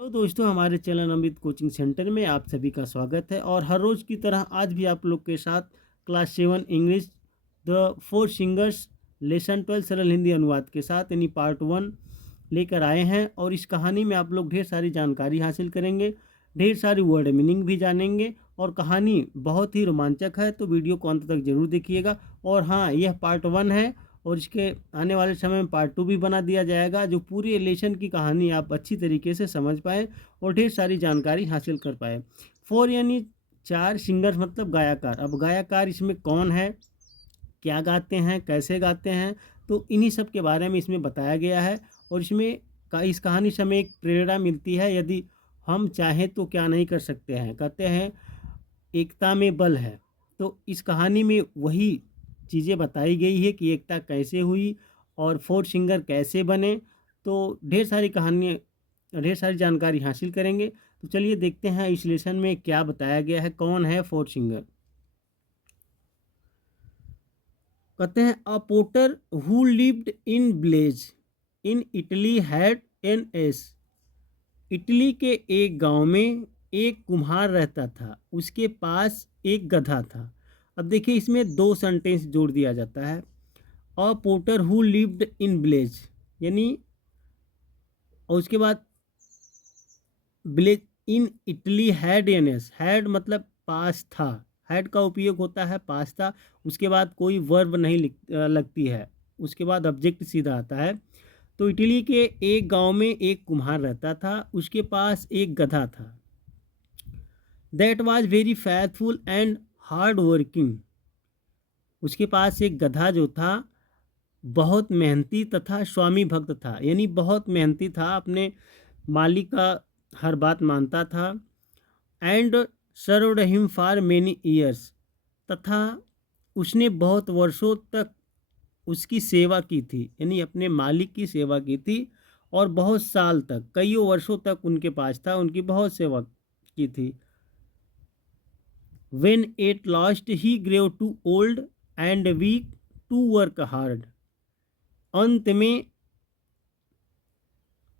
तो दोस्तों हमारे चैनल अमित कोचिंग सेंटर में आप सभी का स्वागत है। और हर रोज़ की तरह आज भी आप लोग के साथ class 7 English the four singers lesson 12 सरल हिंदी अनुवाद के साथ यानी पार्ट 1 लेकर आए हैं। और इस कहानी में आप लोग ढेर सारी जानकारी हासिल करेंगे, ढेर सारी वर्ड मीनिंग भी जानेंगे और कहानी बहुत ही रोमांचक है, तो वीडियो को अंत तक जरूर देखिएगा। और हाँ, यह पार्ट 1 है और इसके आने वाले समय में पार्ट 2 भी बना दिया जाएगा, जो पूरी रिलेशन की कहानी आप अच्छी तरीके से समझ पाए और ढेर सारी जानकारी हासिल कर पाए। फोर यानी 4, सिंगर्स मतलब गायकार। अब गायकार इसमें कौन है, क्या गाते हैं, कैसे गाते हैं, तो इन्हीं सब के बारे में इसमें बताया गया है। और इसमें इस कहानी से हमें एक प्रेरणा मिलती है, यदि हम चाहें तो क्या नहीं कर सकते हैं। कहते हैं एकता में बल है। तो इस कहानी में वही चीज़ें बताई गई है कि एकता कैसे हुई और फोर सिंगर कैसे बने। तो ढेर सारी कहानी, ढेर सारी जानकारी हासिल करेंगे। तो चलिए देखते हैं इस लेसन में क्या बताया गया है, कौन है फोर सिंगर। कहते हैं a potter who lived in village in Italy had an ass. Italy के एक गांव में एक कुम्हार रहता था, उसके पास एक गधा था। अब देखिए इसमें दो सेंटेंस जोड़ दिया जाता है। A potter who lived in village यानी, और उसके बाद village in Italy had an ass. Had मतलब पास था, हैड का उपयोग होता है पास था। उसके बाद कोई वर्ब नहीं लगती है, उसके बाद ऑब्जेक्ट सीधा आता है। तो इटली के एक गांव में एक कुम्हार रहता था, उसके पास एक गधा था। That was very faithful and hard working. उसके पास एक गधा जो था बहुत मेहनती तथा स्वामी भक्त था, यानी बहुत मेहनती था, अपने मालिक का हर बात मानता था। And served him for many years, तथा उसने बहुत वर्षों तक उसकी सेवा की थी, यानी अपने मालिक की सेवा की थी। और बहुत साल तक, कईयों वर्षों तक उनके पास था, उनकी बहुत सेवा की थी। When at last he grew too old and weak to work hard, अंत में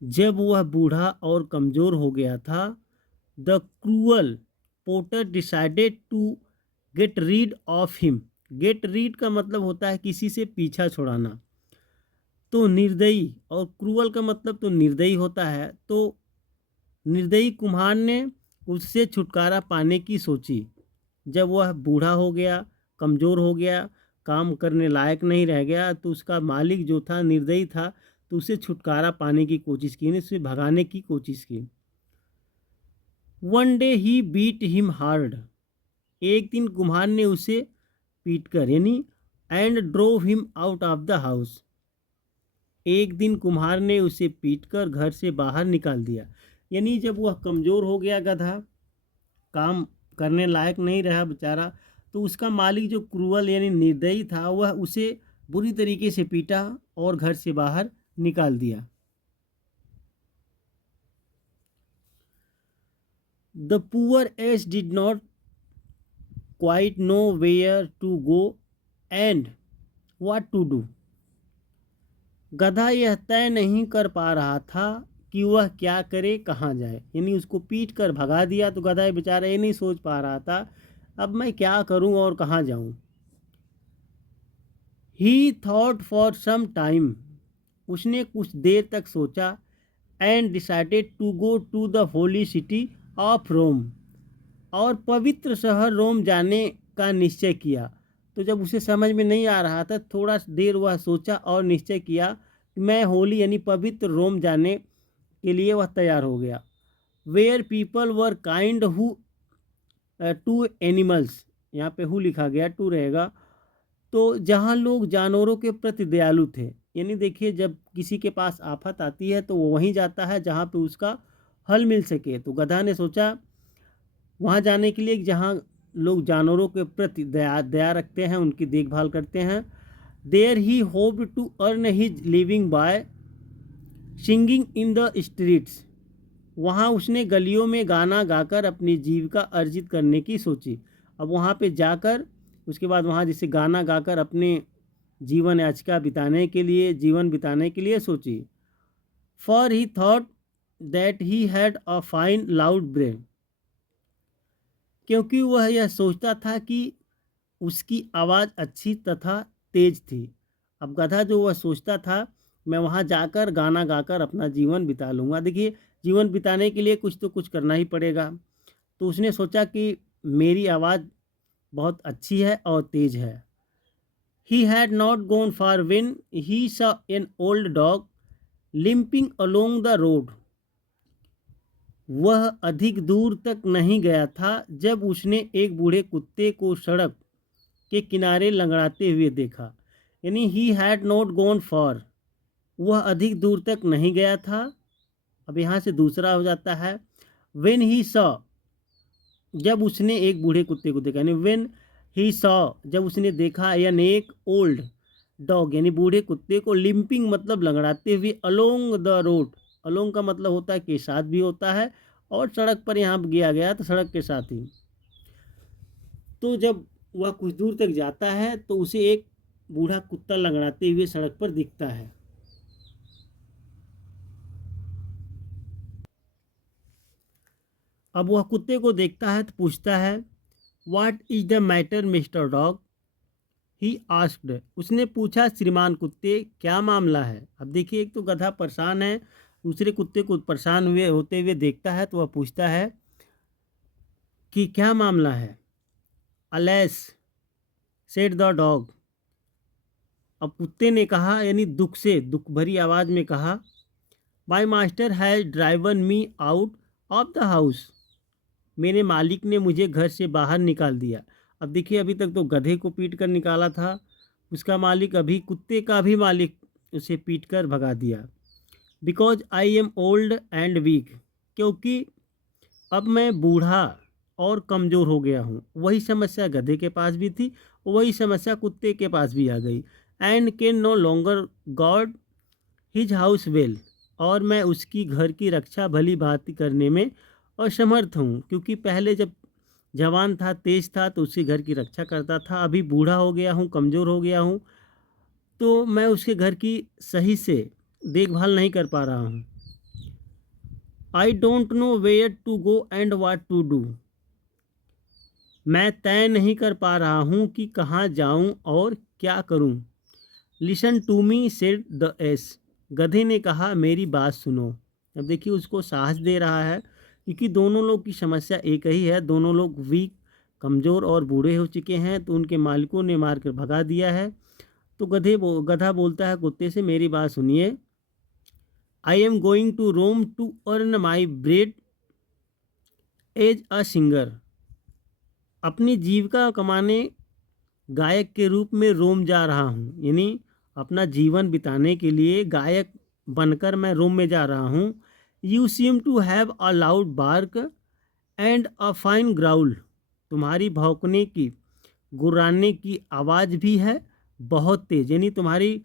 जब वह बूढ़ा और कमज़ोर हो गया था, the cruel potter decided to get rid of him. Get rid का मतलब होता है किसी से पीछा छुड़ाना। तो निर्दयी, और क्रूअल का मतलब तो निर्दयी होता है। तो निर्दयी कुम्हार ने उससे छुटकारा पाने की सोची। जब वह बूढ़ा हो गया, कमज़ोर हो गया, काम करने लायक नहीं रह गया, तो उसका मालिक जो था निर्दयी था, तो उसे छुटकारा पाने की कोशिश की, उसे भगाने की कोशिश की। वन डे ही बीट हिम हार्ड, एक दिन कुम्हार ने उसे पीटकर, यानी and drove him out of the house, एक दिन कुम्हार ने उसे पीटकर घर से बाहर निकाल दिया। यानी जब वह कमज़ोर हो गया, गधा काम करने लायक नहीं रहा बेचारा, तो उसका मालिक जो क्रूअल यानी निर्दयी था, वह उसे बुरी तरीके से पीटा और घर से बाहर निकाल दिया। The poor ass did not quite know where to go and what to do. गधा यह तय नहीं कर पा रहा था कि वह क्या करे, कहाँ जाए। यानी उसको पीट कर भगा दिया, तो गधा बेचारा ये नहीं सोच पा रहा था अब मैं क्या करूं और कहाँ जाऊं। He thought for some time, उसने कुछ देर तक सोचा। And decided to go to the holy city of Rome, और पवित्र शहर रोम जाने का निश्चय किया। तो जब उसे समझ में नहीं आ रहा था, थोड़ा देर वह सोचा और निश्चय किया कि मैं होली यानी पवित्र रोम जाने के लिए वह तैयार हो गया। Where people were kind who to animals, यहाँ पे हु लिखा गया, टू रहेगा। तो जहाँ लोग जानवरों के प्रति दयालु थे, यानी देखिए जब किसी के पास आफत आती है तो वो वहीं जाता है जहाँ पे उसका हल मिल सके। तो गधा ने सोचा वहाँ जाने के लिए जहाँ लोग जानवरों के प्रति दया दया रखते हैं, उनकी देखभाल करते हैं। There he hope to earn his living by singing in the streets, वहाँ उसने गलियों में गाना गाकर अपनी जीविका अर्जित करने की सोची। अब वहाँ पे जाकर उसके बाद वहाँ जैसे गाना गाकर अपने जीवन बिताने के लिए सोची। For he thought that he had a fine loud brain, क्योंकि वह यह सोचता था कि उसकी आवाज़ अच्छी तथा तेज थी। अब गधा जो वह सोचता था, मैं वहाँ जाकर गाना गाकर अपना जीवन बिता लूँगा। देखिए, जीवन बिताने के लिए कुछ तो कुछ करना ही पड़ेगा। तो उसने सोचा कि मेरी आवाज़ बहुत अच्छी है और तेज है। He had not gone far when he saw an old dog limping along the road. वह अधिक दूर तक नहीं गया था जब उसने एक बूढ़े कुत्ते को सड़क के किनारे लंगड़ाते हुए देखा। यानी he had not gone for, वह अधिक दूर तक नहीं गया था। अब यहाँ से दूसरा हो जाता है व्हेन ही सॉ, जब उसने एक बूढ़े कुत्ते को देखा, यानी व्हेन ही सॉ, जब उसने देखा, यानी एक ओल्ड डॉग यानी बूढ़े कुत्ते को, लिंपिंग मतलब लंगड़ाते हुए, अलोंग द रोड, अलोंग का मतलब होता है के साथ भी होता है, और सड़क पर यहाँ किया गया तो सड़क के साथ ही। तो जब वह कुछ दूर तक जाता है तो उसे एक बूढ़ा कुत्ता लंगड़ाते हुए सड़क पर दिखता है। अब वह कुत्ते को देखता है तो पूछता है, what is the matter mister dog, he asked, उसने पूछा, श्रीमान कुत्ते क्या मामला है। अब देखिए, एक तो गधा परेशान है, दूसरे कुत्ते को परेशान हुए होते हुए देखता है तो वह पूछता है कि क्या मामला है। अलेस सेड द डॉग, अब कुत्ते ने कहा, यानी दुख से, दुख भरी आवाज़ में कहा, my master has driven me out of the house, मेरे मालिक ने मुझे घर से बाहर निकाल दिया। अब देखिए, अभी तक तो गधे को पीट कर निकाला था उसका मालिक, अभी कुत्ते का भी मालिक उसे पीट कर भगा दिया। Because I am old and weak, क्योंकि अब मैं बूढ़ा और कमज़ोर हो गया हूँ। वही समस्या गधे के पास भी थी, वही समस्या कुत्ते के पास भी आ गई। And can no longer guard his house well, और मैं उसकी घर की रक्षा भली भांति करने में असमर्थ हूँ, क्योंकि पहले जब जवान था, तेज था, तो उसके घर की रक्षा करता था। अभी बूढ़ा हो गया हूँ, कमज़ोर हो गया हूँ, तो मैं उसके घर की सही से देखभाल नहीं कर पा रहा हूँ। I don't know where to go and what to do, मैं तय नहीं कर पा रहा हूँ कि कहाँ जाऊँ और क्या करूँ। Listen to me said the ass, गधे ने कहा, मेरी बात सुनो। अब देखिए, उसको साहस दे रहा है, क्योंकि दोनों लोग की समस्या एक ही है, दोनों लोग वीक, कमज़ोर और बूढ़े हो चुके हैं, तो उनके मालिकों ने मार कर भगा दिया है। तो गधा बोलता है कुत्ते से, मेरी बात सुनिए, I am going to Rome to earn my bread as a singer, अपनी जीविका कमाने गायक के रूप में रोम जा रहा हूँ, यानी अपना जीवन बिताने के लिए गायक बनकर मैं रोम में जा रहा हूँ। You seem to have a loud bark and a fine growl, तुम्हारी भौंकने की, गुर्राने की आवाज़ भी है बहुत तेज़, यानी तुम्हारी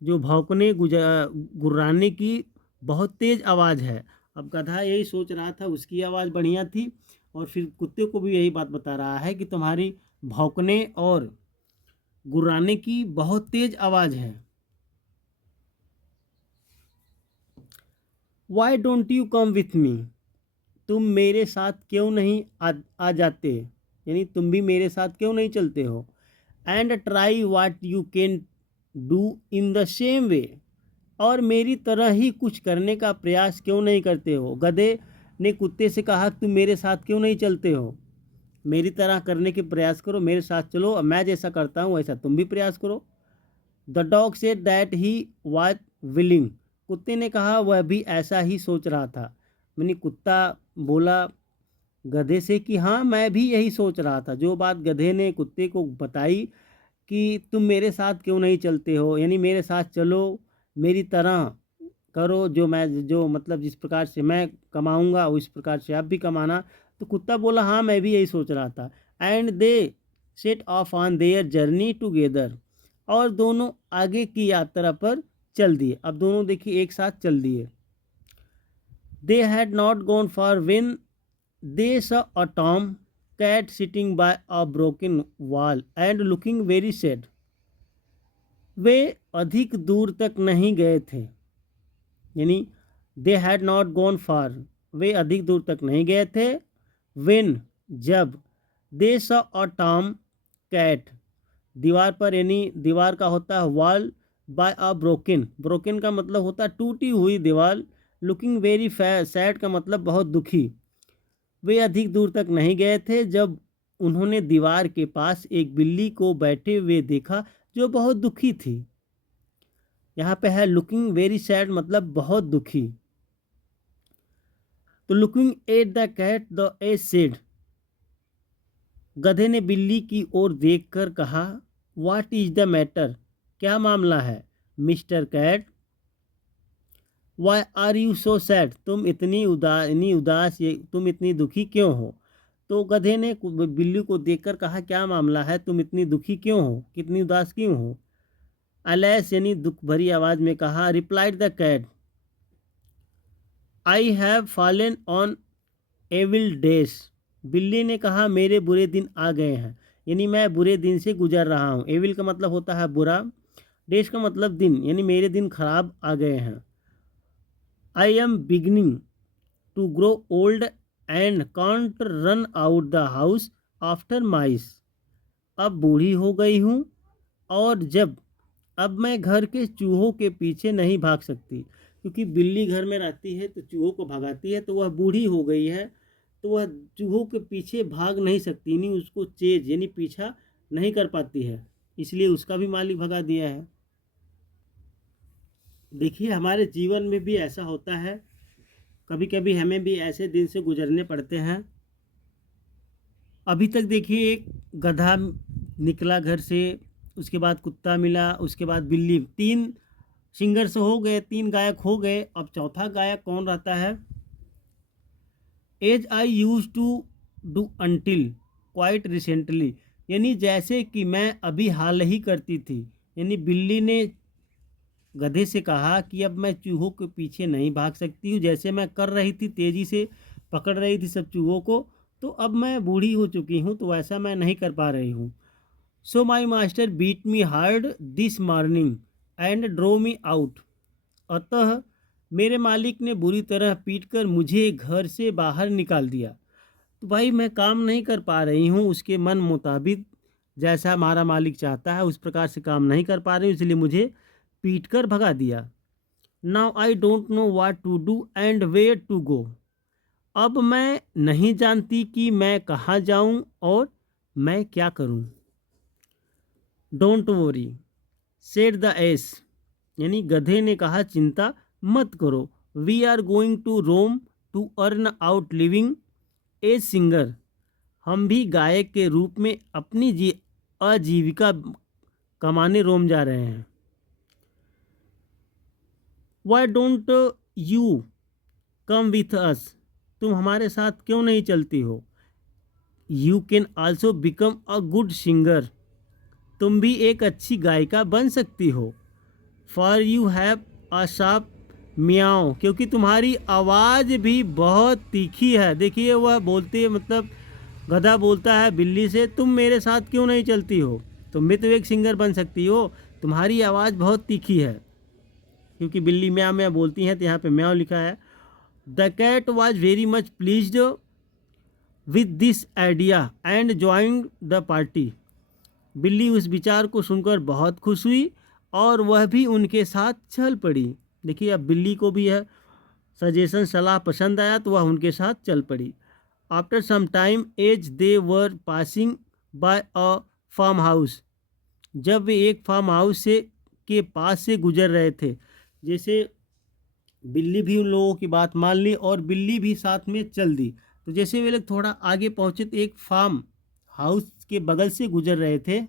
जो भौंकने गुर्राने की बहुत तेज़ आवाज़ है। अब गधा यही सोच रहा था, उसकी आवाज़ बढ़िया थी, और फिर कुत्ते को भी यही बात बता रहा है कि तुम्हारी भौंकने और गुर्राने की बहुत तेज आवाज़ है। Why don't you come with me, तुम मेरे साथ क्यों नहीं आ जाते, यानी तुम भी मेरे साथ क्यों नहीं चलते हो। And try what you can do in the same way, और मेरी तरह ही कुछ करने का प्रयास क्यों नहीं करते हो। गधे ने कुत्ते से कहा, तुम मेरे साथ क्यों नहीं चलते हो, मेरी तरह करने के प्रयास करो, मेरे साथ चलो, और मैं जैसा करता हूँ वैसा तुम भी प्रयास करो। The dog said that he was willing, कुत्ते ने कहा वह भी ऐसा ही सोच रहा था। मैंने कुत्ता बोला गधे से कि हाँ, मैं भी यही सोच रहा था। जो बात गधे ने कुत्ते को बताई कि तुम मेरे साथ क्यों नहीं चलते हो, यानी मेरे साथ चलो, मेरी तरह करो, जो मतलब जिस प्रकार से मैं कमाऊंगा उस प्रकार से आप भी कमाना। तो कुत्ता बोला, हाँ, मैं भी यही सोच रहा था। And they set off on their journey together, और दोनों आगे की यात्रा पर चल दिए। अब दोनों देखिए एक साथ चल दिए। They had not gone far when they saw a tom cat sitting by a broken wall and looking very sad, वे अधिक दूर तक नहीं गए थे, यानी they had not gone far, वे अधिक दूर तक नहीं गए थे। वेन, जब। They saw a tom cat, दीवार पर, यानी दीवार का होता है wall, by a broken, broken का मतलब होता है टूटी हुई दीवार। लुकिंग वेरी सैड का मतलब बहुत दुखी। वे अधिक दूर तक नहीं गए थे जब उन्होंने दीवार के पास एक बिल्ली को बैठे हुए देखा जो बहुत दुखी थी। यहाँ पे है लुकिंग वेरी सैड मतलब बहुत दुखी। तो looking at the cat the ass said, गधे ने बिल्ली की ओर देखकर कहा, व्हाट इज द मैटर, क्या मामला है mister cat. Why are you so sad, तुम इतनी उदास, ये तुम इतनी दुखी क्यों हो। तो गधे ने बिल्ली को देखकर कहा, क्या मामला है, तुम इतनी दुखी क्यों हो, कितनी उदास क्यों हो। अलेस यानी दुख भरी आवाज में कहा, replied the cat, I have fallen on evil days, बिल्ली ने कहा मेरे बुरे दिन आ गए हैं, यानी मैं बुरे दिन से गुजर रहा हूँ। एविल का मतलब होता है बुरा, डेज का मतलब दिन, यानी मेरे दिन खराब आ गए हैं। I am beginning to grow old and can't run out the house after mice, अब बूढ़ी हो गई हूँ और जब अब मैं घर के चूहों के पीछे नहीं भाग सकती, क्योंकि बिल्ली घर में रहती है तो चूहों को भगाती है, तो वह बूढ़ी हो गई है तो वह चूहों के पीछे भाग नहीं सकती, नहीं उसको चेज यानी पीछा नहीं कर पाती है, इसलिए उसका भी मालिक भगा दिया है। देखिए हमारे जीवन में भी ऐसा होता है, कभी कभी हमें भी ऐसे दिन से गुजरने पड़ते हैं। अभी तक देखिए एक गधा निकला घर से, उसके बाद कुत्ता मिला, उसके बाद बिल्ली, तीन सिंगर्स हो गए, तीन गायक हो गए, अब चौथा गायक कौन रहता है। As I used to do until quite recently, यानी जैसे कि मैं अभी हाल ही करती थी, यानी बिल्ली ने गधे से कहा कि अब मैं चूहों के पीछे नहीं भाग सकती हूँ, जैसे मैं कर रही थी तेज़ी से पकड़ रही थी सब चूहों को, तो अब मैं बूढ़ी हो चुकी हूँ तो वैसा मैं नहीं कर पा रही हूँ। So my master beat me hard this morning and drove me out, अतः मेरे मालिक ने बुरी तरह पीटकर मुझे घर से बाहर निकाल दिया। तो भाई मैं काम नहीं कर पा रही हूँ उसके मन मुताबिक, जैसा हमारा मालिक चाहता है उस प्रकार से काम नहीं कर पा रही हूँ, इसलिए मुझे पीट कर भगा दिया। Now I don't know what to do and where to go, अब मैं नहीं जानती कि मैं कहाँ जाऊँ और मैं क्या करूँ। Don't worry said the ass, यानी गधे ने कहा चिंता मत करो। We are going to Rome to earn out living a singer, हम भी गायक के रूप में अपनी आजीविका कमाने रोम जा रहे हैं। Why don't you come with अस, तुम हमारे साथ क्यों नहीं चलती हो। You can also become a good singer, तुम भी एक अच्छी गायिका बन सकती हो। For you have a sharp म्याऊं, क्योंकि तुम्हारी आवाज़ भी बहुत तीखी है। देखिए वह बोलती है, मतलब गधा बोलता है बिल्ली से, तुम मेरे साथ क्यों नहीं चलती हो, तुम भी तो एक सिंगर बन सकती हो, तुम्हारी आवाज़ बहुत तीखी है। क्योंकि बिल्ली म्याऊ म्याऊ बोलती हैं तो यहाँ पे म्याऊ लिखा है। The cat was very much pleased with this idea and joined the party, बिल्ली उस विचार को सुनकर बहुत खुश हुई और वह भी उनके साथ चल पड़ी। देखिए अब बिल्ली को भी यह सजेशन सलाह पसंद आया तो वह उनके साथ चल पड़ी। After some time as they were passing by a farm house, जब वे एक फार्म हाउस से के पास से गुजर रहे थे, जैसे बिल्ली भी उन लोगों की बात मान ली और बिल्ली भी साथ में चल दी, तो जैसे वे लोग थोड़ा आगे पहुँचे तो एक फार्म हाउस के बगल से गुजर रहे थे।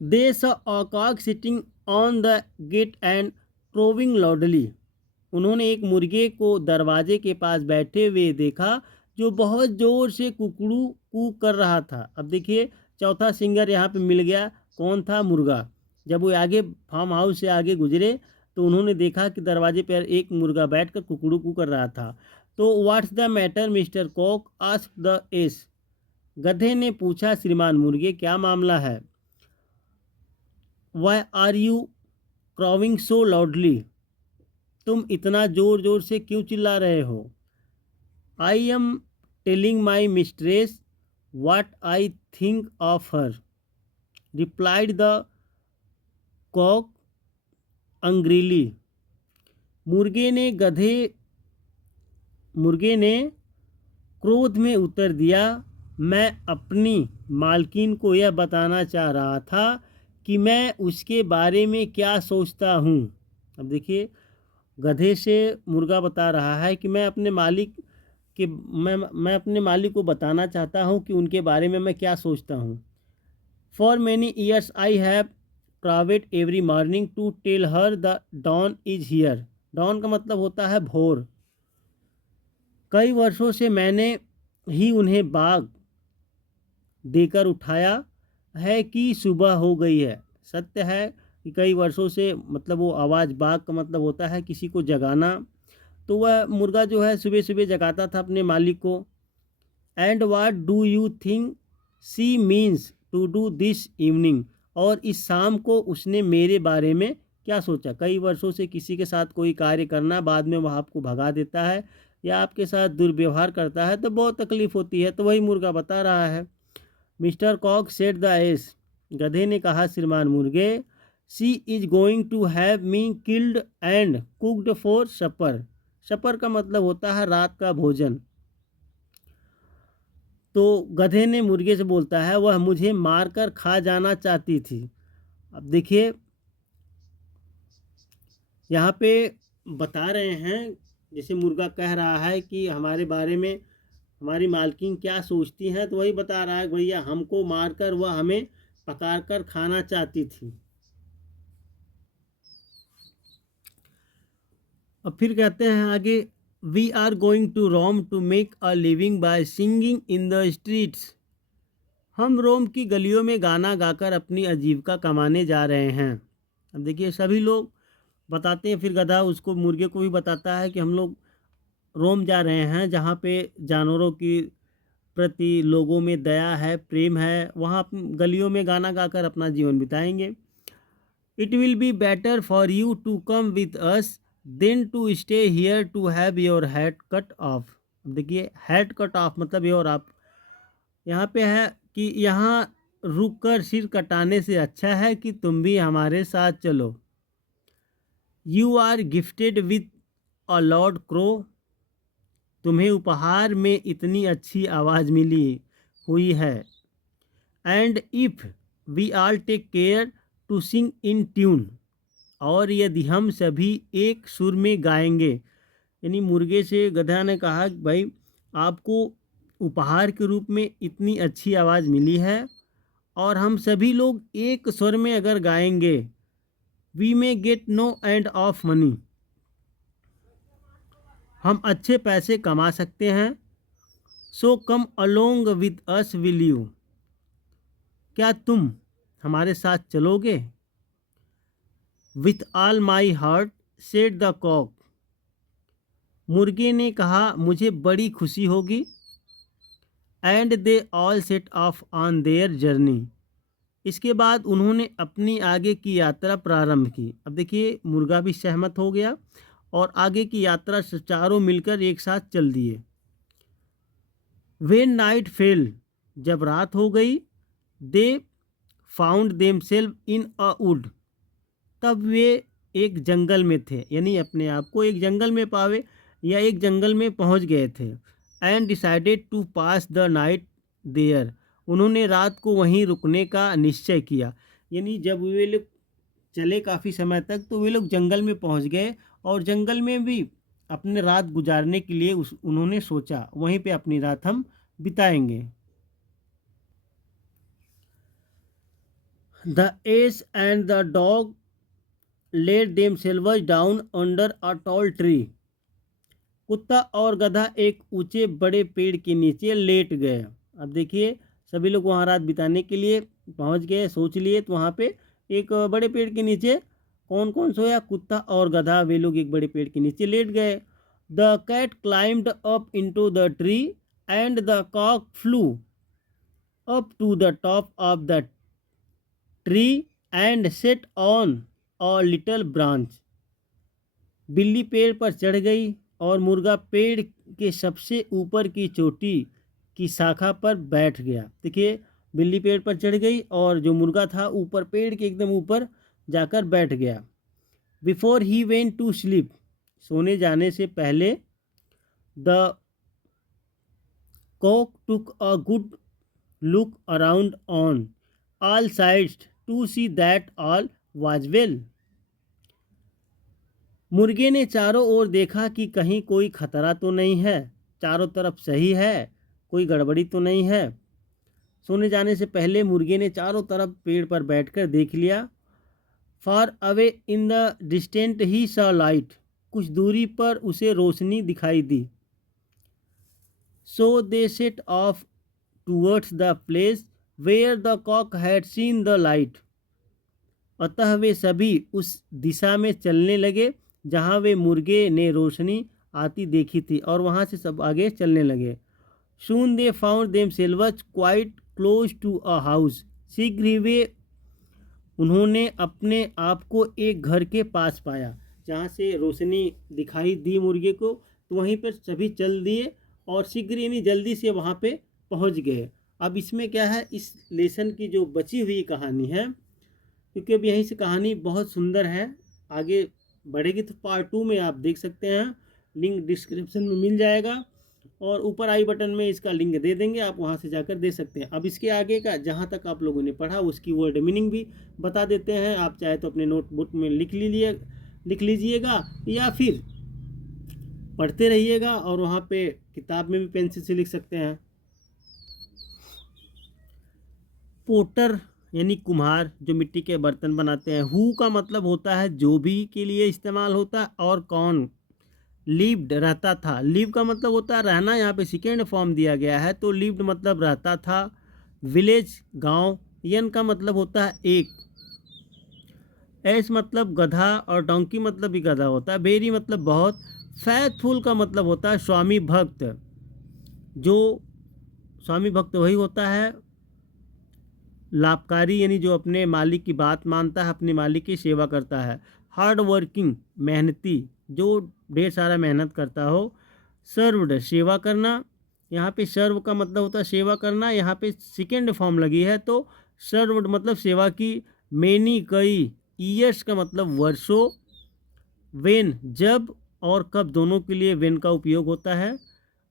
They saw a cock sitting on the gate and crowing loudly, उन्होंने एक मुर्गे को दरवाजे के पास बैठे हुए देखा जो बहुत ज़ोर से कुकड़ू कू कर रहा था। अब देखिए चौथा सिंगर यहाँ पे मिल गया, कौन था, मुर्गा। जब वो आगे फार्म हाउस से आगे गुजरे तो उन्होंने देखा कि दरवाजे पर एक मुर्गा बैठकर कुकड़ू कू कर रहा था। तो what's the matter Mister cock asked the ass, गधे ने पूछा श्रीमान मुर्गे क्या मामला है। Why are you crowing so loudly, तुम इतना ज़ोर ज़ोर से क्यों चिल्ला रहे हो? I am telling my mistress what I think of her, replied the cock angrily. मुर्गे ने गधे मुर्गे ने क्रोध में उत्तर दिया, मैं अपनी मालकिन को यह बताना चाह रहा था कि मैं उसके बारे में क्या सोचता हूँ। अब देखिए, गधे से मुर्गा बता रहा है कि मैं अपने मालिक को बताना चाहता हूँ कि उनके बारे में मैं क्या सोचता हूँ। For many years I have crowed every morning to tell her the dawn is here. Dawn का मतलब होता है भोर। कई वर्षों से मैंने ही उन्हें बाग देकर उठाया है कि सुबह हो गई है। सत्य है कि कई वर्षों से, मतलब वो आवाज़, बाग का मतलब होता है किसी को जगाना। तो वह मुर्गा जो है सुबह सुबह जगाता था अपने मालिक को। And what do you think she means to do this evening. और इस शाम को उसने मेरे बारे में क्या सोचा। कई वर्षों से किसी के साथ कोई कार्य करना, बाद में वह आपको भगा देता है या आपके साथ दुर्व्यवहार करता है तो बहुत तकलीफ़ होती है। तो वही मुर्गा बता रहा है। Mister cock said the ass. गधे ने कहा, श्रीमान मुर्गे, she is going to have me killed and cooked for supper. Supper का मतलब होता है रात का भोजन। तो गधे ने मुर्गे से बोलता है, वह मुझे मारकर खा जाना चाहती थी। अब देखिए, यहाँ पे बता रहे हैं, जैसे मुर्गा कह रहा है कि हमारे बारे में हमारी मालकिन क्या सोचती हैं, तो वही बता रहा है भैया हमको मारकर वह हमें पका कर खाना चाहती थी। और फिर कहते हैं आगे, we are going to Rome to make a living by singing in the streets. हम रोम की गलियों में गाना गाकर अपनी आजीविका कमाने जा रहे हैं। अब देखिए, सभी लोग बताते हैं, फिर गधा उसको, मुर्गे को भी बताता है कि हम लोग रोम जा रहे हैं, जहाँ पे जानवरों की प्रति लोगों में दया है, प्रेम है। वहाँ गलियों में गाना गाकर अपना जीवन बिताएंगे। It will be better for you to come with us than to stay here to have your head cut off. देखिए, हेड कट ऑफ मतलब योर आप, यहाँ पे है कि यहाँ रुक कर सिर कटाने से अच्छा है कि तुम भी हमारे साथ चलो। You are gifted with a loud crow. तुम्हें उपहार में इतनी अच्छी आवाज़ मिली हुई है। And if we all take care to sing in tune. और यदि हम सभी एक सुर में गाएंगे। यानी मुर्गे से गधा ने कहा कि भाई, आपको उपहार के रूप में इतनी अच्छी आवाज़ मिली है और हम सभी लोग एक स्वर में अगर गाएंगे, we may get no end of money. हम अच्छे पैसे कमा सकते हैं। So come along with us will you. क्या तुम हमारे साथ चलोगे? With all my heart said the cock. मुर्गे ने कहा, मुझे बड़ी खुशी होगी। And they all set off on their journey. इसके बाद उन्होंने अपनी आगे की यात्रा प्रारंभ की। अब देखिए, मुर्गा भी सहमत हो गया और आगे की यात्रा से चारों मिलकर एक साथ चल दिए। When night fail. जब रात हो गई, they found themselves in a would. तब वे एक जंगल में थे, यानी अपने आप को एक जंगल में पावे या एक जंगल में पहुंच गए थे। And decided to pass the night there. उन्होंने रात को वहीं रुकने का निश्चय किया। यानी जब वे लोग चले काफ़ी समय तक, तो वे लोग जंगल में पहुंच गए और जंगल में भी अपने रात गुजारने के लिए उन्होंने सोचा वहीं पे अपनी रात हम बिताएंगे। The ass and the dog laid themselves down under a tall tree. कुत्ता और गधा एक ऊंचे बड़े पेड़ के नीचे लेट गए। अब देखिए, सभी लोग वहाँ रात बिताने के लिए पहुँच गए, सोच लिए, तो वहाँ पे एक बड़े पेड़ के नीचे कौन कौन सोया? कुत्ता और गधा, वे लोग एक बड़े पेड़ के नीचे लेट गए। The cat climbed up into the tree and the cock flew up to the top of the tree and sat on a little branch. बिल्ली पेड़ पर चढ़ गई और मुर्गा पेड़ के सबसे ऊपर की चोटी की शाखा पर बैठ गया। देखिए, बिल्ली पेड़ पर चढ़ गई और जो मुर्गा था ऊपर पेड़ के एकदम ऊपर जाकर बैठ गया। Before he went to sleep, सोने जाने से पहले, the cock took a good look around on all sides to see that all was well. मुर्गे ने चारों ओर देखा कि कहीं कोई खतरा तो नहीं है, चारों तरफ सही है, कोई गड़बड़ी तो नहीं है। सोने जाने से पहले मुर्गे ने चारों तरफ पेड़ पर बैठकर देख लिया। Far away in the distant he saw light, कुछ दूरी पर उसे रोशनी दिखाई दी। So they set off towards the place where the cock had seen the light, अतः वे सभी उस दिशा में चलने लगे जहाँ वे मुर्गे ने रोशनी आती देखी थी, और वहाँ से सब आगे चलने लगे। Soon they found themselves quite close to a house. शीघ्र ही वे उन्होंने अपने आप को एक घर के पास पाया। जहाँ से रोशनी दिखाई दी मुर्गे को, तो वहीं पर सभी चल दिए और शीघ्र यानी जल्दी से वहाँ पे पहुँच गए। अब इसमें क्या है, इस लेसन की जो बची हुई कहानी है, क्योंकि अब यहीं से कहानी बहुत सुंदर है, आगे बढ़ेगी तो पार्ट 2 में आप देख सकते हैं। लिंक डिस्क्रिप्शन में मिल जाएगा और ऊपर आई बटन में इसका लिंक दे देंगे, आप वहां से जाकर दे सकते हैं। अब इसके आगे का जहां तक आप लोगों ने पढ़ा उसकी वर्ड मीनिंग भी बता देते हैं। आप चाहे तो अपने नोटबुक में लिख लीजिएगा या फिर पढ़ते रहिएगा, और वहाँ पे किताब में भी पेंसिल से लिख सकते हैं। पोटर यानी कुम्हार, जो मिट्टी के बर्तन बनाते हैं। हु का मतलब होता है जो भी के लिए इस्तेमाल होता है, और कौन। लिव्ड रहता था, लिव का मतलब होता है रहना, यहाँ पे सेकेंड फॉर्म दिया गया है, तो लिव्ड मतलब रहता था। विलेज गांव। यन का मतलब होता है एक। एस मतलब गधा, और डोंकी मतलब भी गधा होता है। वेरी मतलब बहुत। फैथफुल का मतलब होता है स्वामी भक्त। जो स्वामी भक्त वही होता है लाभकारी, यानी जो अपने मालिक की बात मानता है, अपने मालिक की सेवा करता है। हार्ड वर्किंग मेहनती, जो ढेर सारा मेहनत करता हो। सर्व्ड सेवा करना, यहाँ पे सर्व का मतलब होता है सेवा करना, यहाँ पे सेकेंड फॉर्म लगी है तो सर्व्ड मतलब सेवा की। मेनी कई। ईयर्स का मतलब वर्षों। वेन जब और कब दोनों के लिए वेन का उपयोग होता है।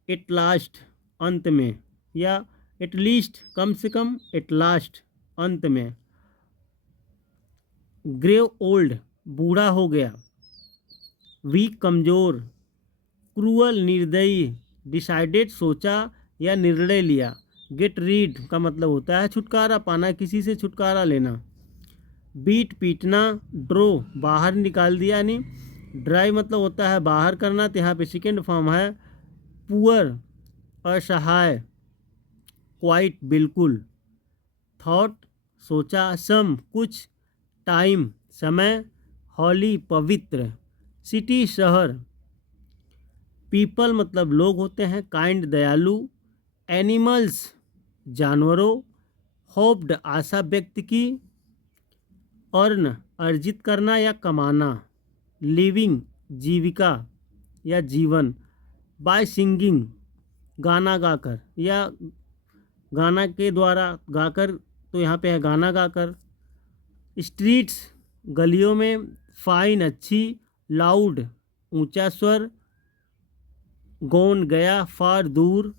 एट लास्ट अंत में, या एट लीस्ट कम से कम, एट लास्ट अंत में। ग्रेव ओल्ड बूढ़ा हो गया। वीक कमज़ोर। क्रूअल निर्दयी। डिसाइडेड सोचा या निर्णय लिया। गेट रीड का मतलब होता है छुटकारा पाना, किसी से छुटकारा लेना। बीट पीटना। ड्रो बाहर निकाल दिया, यानी ड्राई मतलब होता है बाहर करना, तो यहाँ पे सेकेंड फॉर्म है। पुअर असहाय। क्वाइट बिल्कुल। थॉट सोचा। सम कुछ। टाइम समय। हॉली पवित्र। सिटी शहर। पीपल मतलब लोग होते हैं। काइंड दयालु। एनिमल्स जानवरों। होप्ड आशा व्यक्त की। अर्न अर्जित करना या कमाना। लिविंग जीविका या जीवन। बाय सिंगिंग गाना गाकर, या गाना के द्वारा गाकर, तो यहाँ पे है गाना गाकर। स्ट्रीट्स गलियों में। फाइन अच्छी। लाउड ऊंचा स्वर। गौन गया। फार दूर।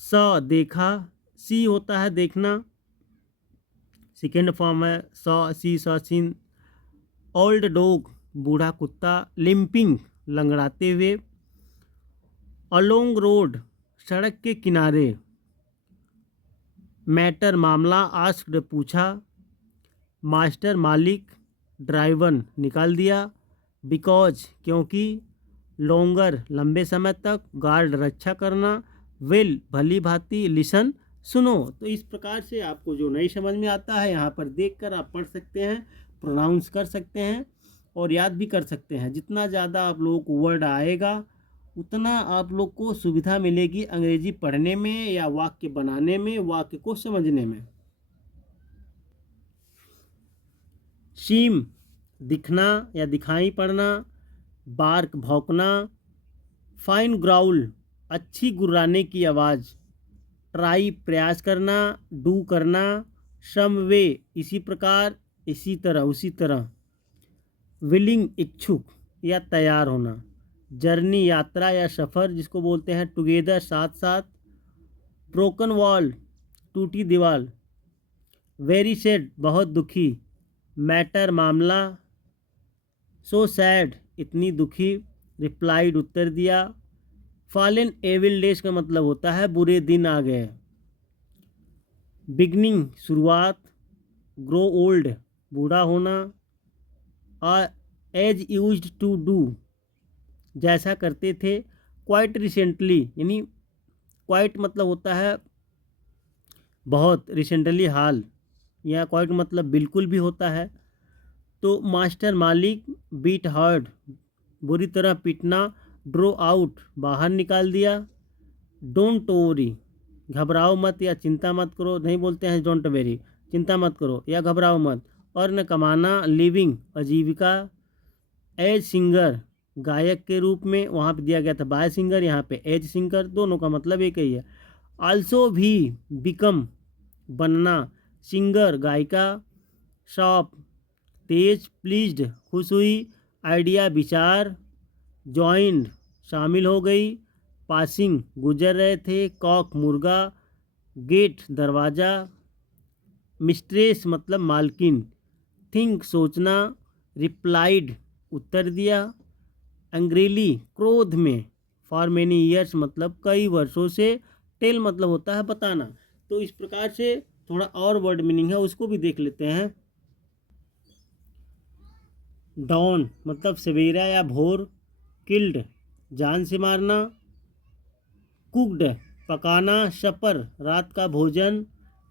स देखा। सी होता है देखना, सेकेंड फॉर्म है सॉ सी सॉ सीन। ओल्ड डॉग बूढ़ा कुत्ता। लिम्पिंग लंगड़ाते हुए। अलोंग रोड सड़क के किनारे। मैटर मामला। आस्क्ड पूछा। मास्टर मालिक। ड्राइवन निकाल दिया। बिकॉज क्योंकि। लॉन्गर लंबे समय तक। गार्ड रक्षा करना। वेल भली भांति। लिसन सुनो। तो इस प्रकार से आपको जो नहीं समझ में आता है यहाँ पर देखकर आप पढ़ सकते हैं, प्रोनाउंस कर सकते हैं और याद भी कर सकते हैं। जितना ज़्यादा आप लोगों को वर्ड आएगा उतना आप लोग को सुविधा मिलेगी अंग्रेजी पढ़ने में या वाक्य बनाने में, वाक्य को समझने में। सीम दिखना या दिखाई पड़ना। बार्क भौंकना, फाइन ग्राउल अच्छी गुर्राने की आवाज़, ट्राई प्रयास करना, डू करना, सम वे इसी प्रकार, इसी तरह, उसी तरह, विलिंग इच्छुक या तैयार होना, जर्नी यात्रा या सफ़र जिसको बोलते हैं टुगेदर साथ साथ, ब्रोकन वॉल टूटी दीवार, वेरी सैड बहुत दुखी, मैटर मामला, सो सैड इतनी दुखी, रिप्लाइड उत्तर दिया, फॉलन एविल डेज का मतलब होता है बुरे दिन आ गए, बिगनिंग शुरुआत, ग्रो ओल्ड बूढ़ा होना, एज यूज्ड टू डू जैसा करते थे, क्वाइट रिसेंटली यानी क्वाइट मतलब होता है बहुत, रिसेंटली हाल, या क्वाइट मतलब बिल्कुल भी होता है। तो मास्टर मालिक, बीट हार्ड बुरी तरह पीटना, ड्रो आउट बाहर निकाल दिया, डोंट वरी घबराओ मत या चिंता मत करो, नहीं बोलते हैं डोंट वेरी, चिंता मत करो या घबराओ मत, अर्न कमाना, लिविंग आजीविका, एज सिंगर गायक के रूप में, वहाँ पे दिया गया था बाय सिंगर, यहाँ पे एज सिंगर, दोनों का मतलब एक ही है। आल्सो भी बिकम बनना, सिंगर गायिका, शॉप तेज, प्लीज्ड खुश हुई, आइडिया विचार, जॉइंड शामिल हो गई, पासिंग गुजर रहे थे, कॉक मुर्गा, गेट दरवाज़ा, मिस्ट्रेस मतलब मालकिन, थिंक सोचना, रिप्लाइड उत्तर दिया, एंग्रीली क्रोध में, फॉर मेनी ईयर्स मतलब कई वर्षों से, टेल मतलब होता है बताना। तो इस प्रकार से थोड़ा और वर्ड मीनिंग है उसको भी देख लेते हैं। डॉन मतलब सवेरा या भोर, किल्ड जान से मारना, कुक्ड पकाना, शपर रात का भोजन,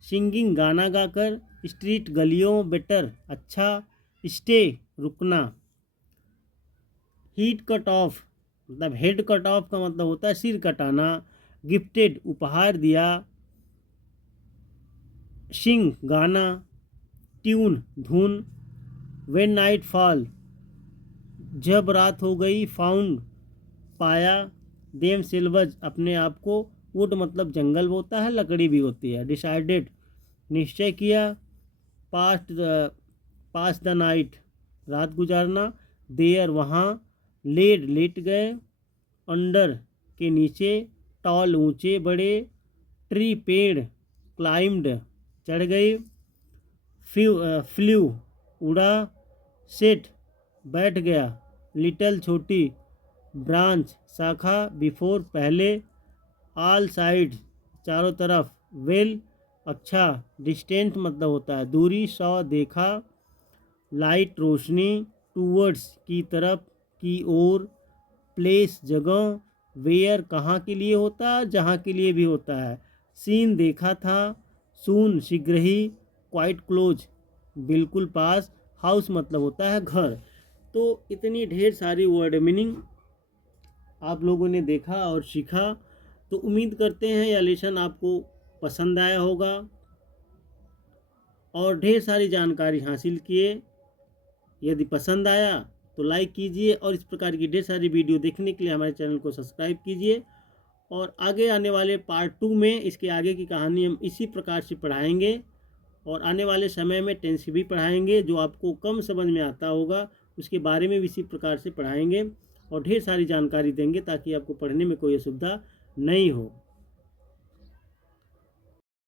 सिंगिंग गाना गाकर, स्ट्रीट गलियों, बेटर अच्छा, स्टे रुकना, हीट कट ऑफ मतलब हेड कट ऑफ का मतलब होता है सिर कटाना, गिफ्टेड उपहार दिया, सिंग गाना, ट्यून धुन, व्हेन नाइट फॉल जब रात हो गई, फाउंड पाया, देम सिल्वज अपने आप को, वुड मतलब जंगल होता है, लकड़ी भी होती है, डिसाइडेड निश्चय किया, पास द नाइट रात गुजारना, देयर वहाँ, लेड लेट गए, अंडर के नीचे, टॉल ऊंचे बड़े, ट्री पेड़, क्लाइम्ड चढ़ गई, फ्लू उड़ा, सेट बैठ गया, लिटल छोटी, ब्रांच शाखा, बिफोर पहले, ऑल साइड चारों तरफ, वेल अच्छा, डिस्टेंट मतलब होता है दूरी, सौ देखा, लाइट रोशनी, टूवर्ड्स की तरफ, की ओर, प्लेस जगह, वेयर कहाँ के लिए होता है, जहाँ के लिए भी होता है, सीन देखा था, सून शीघ्र ही, क्वाइट क्लोज बिल्कुल पास, हाउस मतलब होता है घर। तो इतनी ढेर सारी वर्ड मीनिंग आप लोगों ने देखा और सीखा। तो उम्मीद करते हैं यह लेसन आपको पसंद आया होगा और ढेर सारी जानकारी हासिल किए। यदि पसंद आया तो लाइक कीजिए और इस प्रकार की ढेर सारी वीडियो देखने के लिए हमारे चैनल को सब्सक्राइब कीजिए। और आगे आने वाले पार्ट 2 में इसके आगे की कहानी हम इसी प्रकार से पढ़ाएंगे और आने वाले समय में टेंस भी पढ़ाएंगे, जो आपको कम समझ में आता होगा उसके बारे में भी इसी प्रकार से पढ़ाएंगे और ढेर सारी जानकारी देंगे ताकि आपको पढ़ने में कोई असुविधा नहीं हो।